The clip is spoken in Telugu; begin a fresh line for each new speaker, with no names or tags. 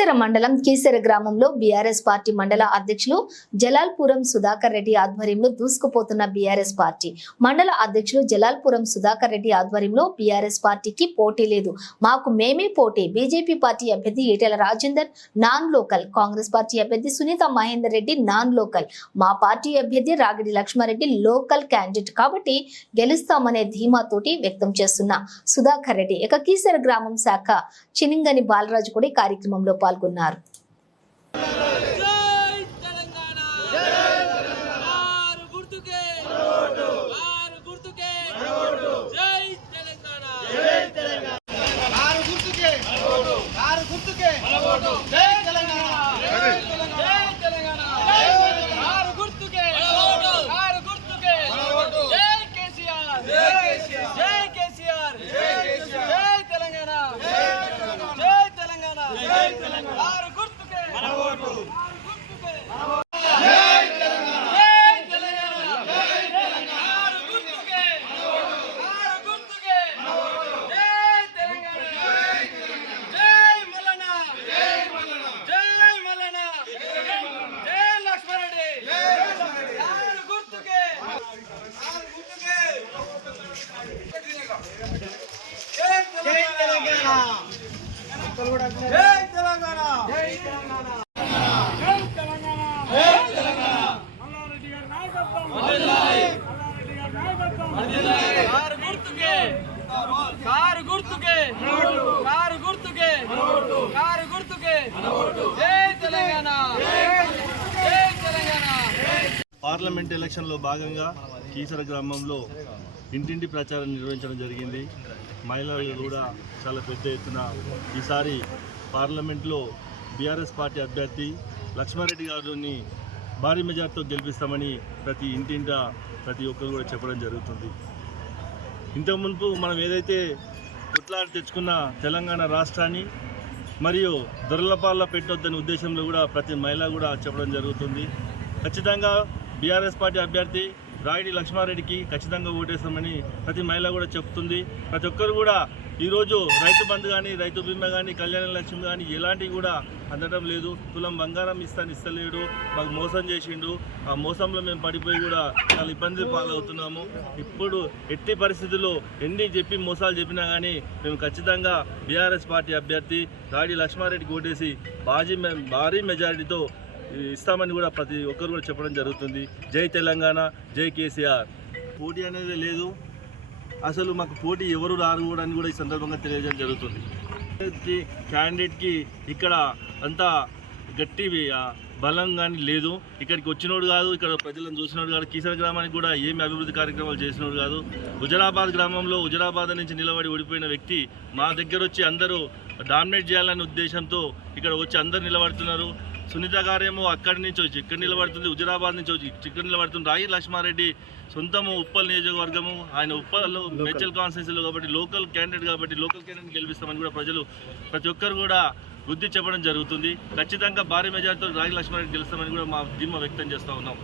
కీసర మండలం కీసర గ్రామంలో బీఆర్ఎస్ పార్టీ మండల అధ్యక్షులు జలాల్పురం సుధాకర్ రెడ్డి ఆధ్వర్యంలో దూసుకుపోతున్న బీఆర్ఎస్ పార్టీ. మండల అధ్యక్షులు జలాల్పురం సుధాకర్ రెడ్డి ఆధ్వర్యంలో బీఆర్ఎస్ పార్టీకి పోటీ లేదు. మాకు మేమే పోటీ. బీజేపీ పార్టీ అభ్యర్థి Etela Rajender non local. Congress party అభ్యర్థి సునీత మహేందర్ రెడ్డి నాన్ లోకల్. మా పార్టీ అభ్యర్థి రాగిడి లక్ష్మారెడ్డి లోకల్ క్యాండిడేట్. కాబట్టి గెలుస్తామనే ధీమాతోటి వ్యక్తం చేస్తున్న సుధాకర్ రెడ్డి. ఇక కీసర గ్రామం శాఖ చినింగని బాలరాజు కూడా కార్యక్రమంలో పాల్గొన్నారు
జై తెలంగాణ ఆరు గుర్తుకే ఆరు గుర్తుకే జై తెలంగాణ
ఆరు గుర్తుకే ఆరు గుర్తుకే జై తెలంగాణ
జై తెలంగాణ ఆరు గుర్తుకే ఆరు గుర్తుకే జై కేసీఆర్ జై కేసీఆర్ జై తెలంగాణ జై తెలంగాణ ఆరు గుర్తుకే ఆరు గుర్తుకే జై తెలంగాణ ఆరు గుర్తుకే ఆరు గుర్తుకే జై తెలంగాణ జై మల్లన్న జై మల్లన్న జై మల్లన్న జై లక్ష్మణరెడ్డి ఆరు గుర్తుకే ఆరు గుర్తుకే జై
జై
తెలంగాణ
తెలంగాణ
జై తెలంగాణ
జై తెలంగాణ
జై తెలంగాణ జై తెలంగాణ మల్లారెడ్డి గారి నాయకత్వం మల్లారెడ్డి గారి నాయకత్వం కారు గుర్తుకే కారు గుర్తుకే కారు గుర్తుకే జై తెలంగాణ జై తెలంగాణ
పార్లమెంట్ ఎలక్షన్లో భాగంగా కీసర గ్రామంలో ఇంటింటి ప్రచారం నిర్వహించడం జరిగింది. మహిళలు కూడా చాలా పెద్ద ఎత్తున ఈసారి పార్లమెంట్లో బీఆర్ఎస్ పార్టీ అభ్యర్థి లక్ష్మారెడ్డి గారిని భారీ మెజార్టీతో గెలిపిస్తామని ప్రతి ఇంటింట ప్రతి ఒక్కరు కూడా చెప్పడం జరుగుతుంది. ఇంతకు మునుపు మనం ఏదైతే కొట్లాడి తెచ్చుకున్న తెలంగాణ రాష్ట్రాన్ని మరియు దొరలపాల్లో పెట్టొద్దని ఉద్దేశంలో కూడా ప్రతి మహిళ కూడా చెప్పడం జరుగుతుంది. ఖచ్చితంగా బీఆర్ఎస్ పార్టీ అభ్యర్థి రాయుడి లక్ష్మారెడ్డికి ఖచ్చితంగా ఓటేస్తామని ప్రతి మహిళ కూడా చెప్తుంది. ప్రతి ఒక్కరు కూడా ఈరోజు రైతు బంధు కానీ రైతు బీమా కానీ కళ్యాణ లక్ష్మి కానీ ఎలాంటివి కూడా అందడం లేదు. తులం బంగారం ఇస్తాను ఇస్తలేడు. మాకు మోసం చేసిండు. ఆ మోసంలో మేము పడిపోయి కూడా చాలా ఇబ్బంది పాలవుతున్నాము. ఇప్పుడు ఎట్టి పరిస్థితుల్లో ఎన్ని చెప్పి మోసాలు చెప్పినా కానీ మేము ఖచ్చితంగా బీఆర్ఎస్ పార్టీ అభ్యర్థి రాడి లక్ష్మారెడ్డికి ఓటేసి బాజీ భారీ మెజారిటీతో ఇస్తామని కూడా ప్రతి ఒక్కరు కూడా చెప్పడం జరుగుతుంది. జై తెలంగాణ జై కేసీఆర్. పోటీ అనేది లేదు. అసలు మాకు పోటీ ఎవరు రారు కూడా అని కూడా ఈ సందర్భంగా తెలియజేయడం జరుగుతుంది. క్యాండిడేట్కి ఇక్కడ అంతా గట్టి బలం కానీ లేదు. ఇక్కడికి వచ్చినోడు కాదు ఇక్కడ ప్రజలను చూసినోడు కాదు కీసర గ్రామానికి కూడా ఏమి అభివృద్ధి కార్యక్రమాలు చేసినోడు కాదు. హుజరాబాద్ గ్రామంలో హుజరాబాద్ నుంచి నిలబడి ఓడిపోయిన వ్యక్తి మా దగ్గర వచ్చి అందరూ డామినేట్ చేయాలనే ఉద్దేశంతో ఇక్కడ వచ్చి అందరు నిలబడుతున్నారు. సునీత గారేమో అక్కడి నుంచి వచ్చి ఇక్కడ నిలబడుతుంది హుజరాబాద్ నుంచి వచ్చి ఇక్కడ నిలబడుతుంది. రాయి లక్ష్మారెడ్డి సొంతము ఉప్పల్ నియోజకవర్గము. ఆయన ఉప్పల్లో మేడ్చల్ కాన్స్టిట్యూన్సీలో కాబట్టి లోకల్ క్యాండిడేట్ కాబట్టి లోకల్ క్యాండిడేట్ గెలిపిస్తామని కూడా ప్రజలు ప్రతి ఒక్కరు కూడా బుద్ధి చెప్పడం జరుగుతుంది. ఖచ్చితంగా భారీ మెజార్టీతో రాగి లక్ష్మారెడ్డి గెలుస్తామని కూడా మా ధీమా వ్యక్తం చేస్తూ ఉన్నాం.